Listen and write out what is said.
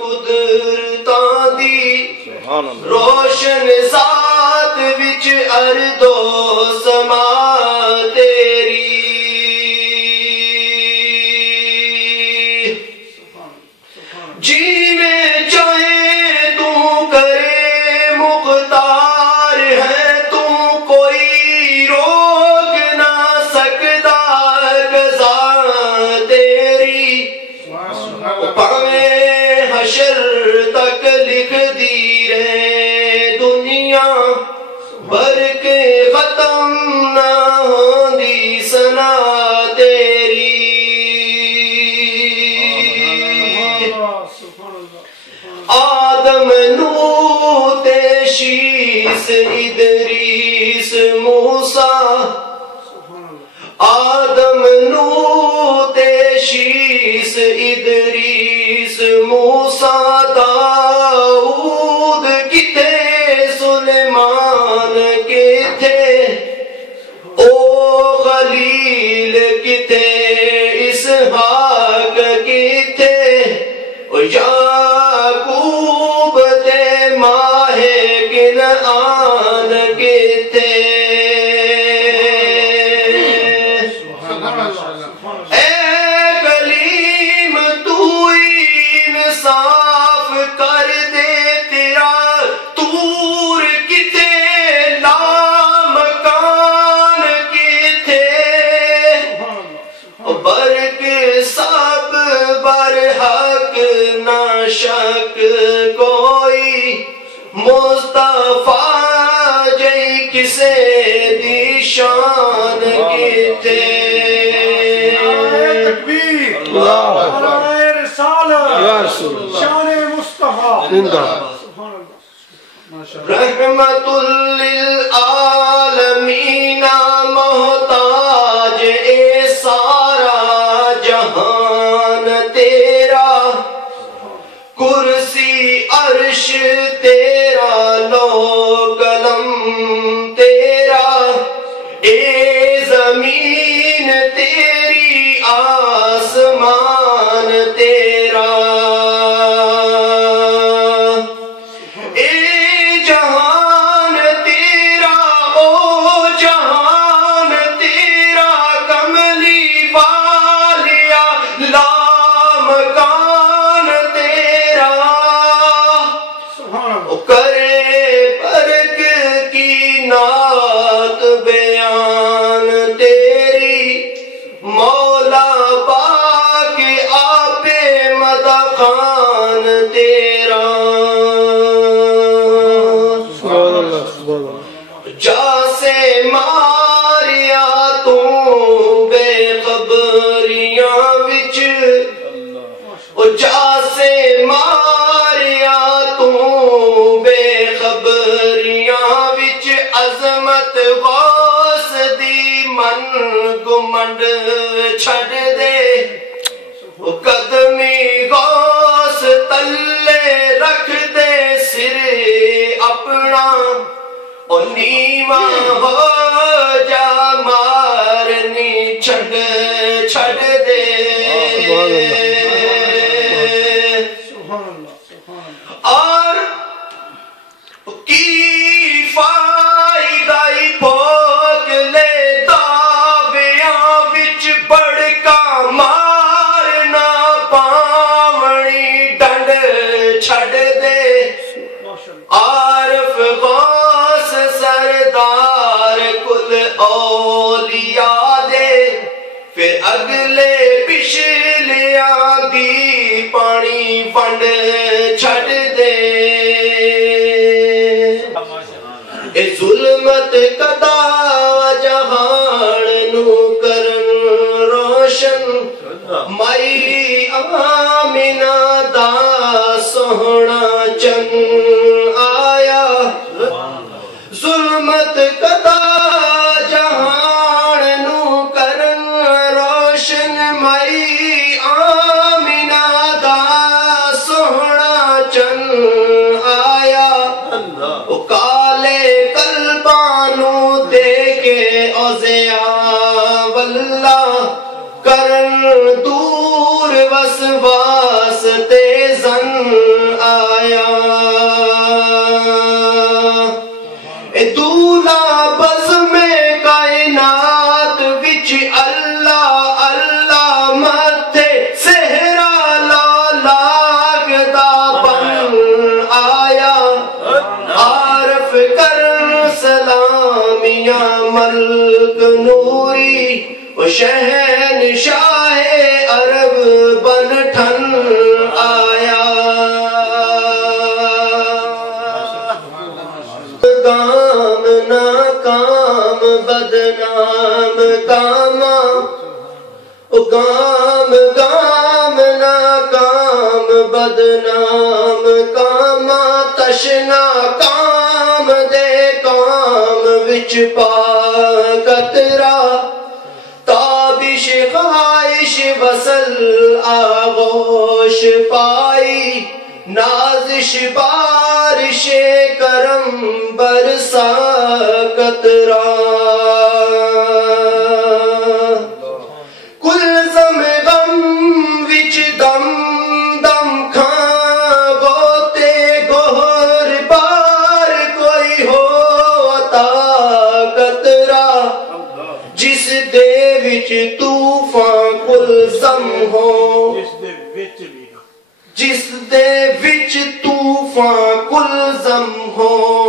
قدرتاں دی روشن ذات وچ ارض و سما تیری جیویں چاہے تو کرے مختار ہے تو کوئی روک نہ سکتا قضا تیری پاویں حشر تک لکھ دی رہے دنیا بھر کے ختم نہ ہوندی سنا تیری آدم نوح تے شیس ادریس موسیٰ آدم نوح تے شیس ادریس موسیٰ داؤد کتے سلیمان کتے او خلیل کتے اسحاق کتے او یعقوب تے ماہ کنعان کتے صاف کر دے تیرا تور کتے لامکان کتے برق سب برحق نہ شک کوئی مصطفیٰ جئی کسے دی شان کتے شان مصطفیٰ رحمت للعالمین محتاج اے سارا جہان تیرا کرسی عرش تیرا لو قلم تیرا اے زمین تیری آسمان تیرا جاسے ماریا تو بے خبریاں وچ جاسے ماریا تو بے خبریاں وچ عظمت غوث دی من گمنڈ چھڑ دے قدمی غوث تلے رکھ دے سر اپنا اور نیواں ہو جا مارنی چھڑ دے اور کی فائدہ ہی پھوک لے دعویاں وچ بڑکا مارنا پاونی ڈنڈ چھڑ دے عارف غوث سردار کل اولیاء دے پھر اگلے پچھلیاں دی پانی ونڈ چھڑ دے اے ظلمت کدا جہان نو کرن روشن مائی آمینہ دا سوہنا چن آیا ظلمت کدا جہان نو کرن روشن مائی آمینہ دا سوہنا چن آیا کالے قلبانو دے کے اوزیاء واللہ کرن دور وسواس تے زن میاں ملک نوری و شہنشاہ عرب بن ٹھن آیا گام ناکام بدنام کاما گام گام ناکام بدنام کاما تشنا کام دے کام وچ پا قطرہ تابش خواہش وصل آغوش پائی نازش بارش کرم برسا قطرہ کل زم غم وچ دم دم کھاں گوتے گوہر بار کوئی ہوتا قطرہ جس دے وچ طوفان کل زم ہو جس دے وچ طوفان کل زم ہو